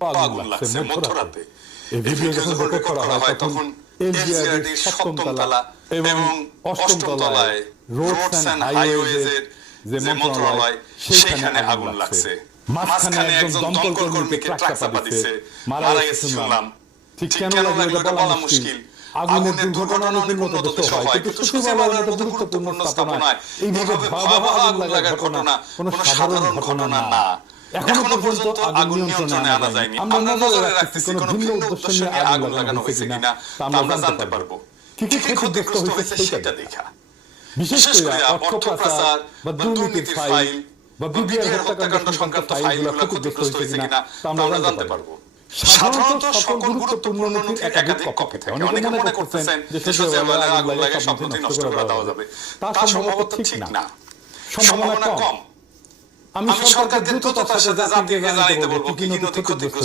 আগুন লাগছে মধ্যরাতে। এই ভিডিও যখন রেকর্ড করা হয় তখন এলজিআরডির ৭ম তলা এবং ৮ম তলায় রোডস এন্ড হাইওয়েজের যে মন্ত্রণালয় সেখানে আগুন লাগছে। মাঝখানে একজন দমকল কর্মীকে ট্রাক চাপা দিছে, মারা গেছে শুনলাম। ঠিক কেন লাগলো এটা বলা মুশকিল। আগুনের দুর্ঘটনা অনেক উন্নত দেশে হয়, কিন্তু সচিবালয়ের মতো গুরুত্বপূর্ণ স্থাপনায় এইভাবে ভয়াবহ আগুন লাগার ঘটনা কোনো সাধারণ ঘটনা না। এখনো পর্যন্ত আগুন নিয়ন্ত্রণে আনা যায়নি। আমরা নজরে রাখতেছি কোনো ভিন্ন উদ্দেশ্য নিয়ে আগুন লাগানো হয়েছে কিনা তা আমরা জানতে পারবো। কি কি ক্ষতিগ্রস্ত হয়েছে সেটা দেখা। বিশেষ করে অর্থ পাচার বা দুর্নীতির ফাইল বা বিডিআর হত্যাকাণ্ড সংক্রান্ত ফাইলগুলো ক্ষতিগ্রস্ত হয়েছে কিনা তা আমরা জানতে পারবো। সাধারণত সকল গুরুত্বপূর্ণ নথির একাধিক কপি থাকে। অনেকে মনে করতেছেন যে সচিবালয়ে আগুন লাগিয়ে সব নথি নষ্ট করে দেওয়া যাবে। তা সম্ভবত ঠিক না, সম্ভাবনা কম। আমি সরকারকে দ্রুততার সাথে জাতিকে জানাইতে বলবো কি কি নথি ক্ষতিগ্রস্ত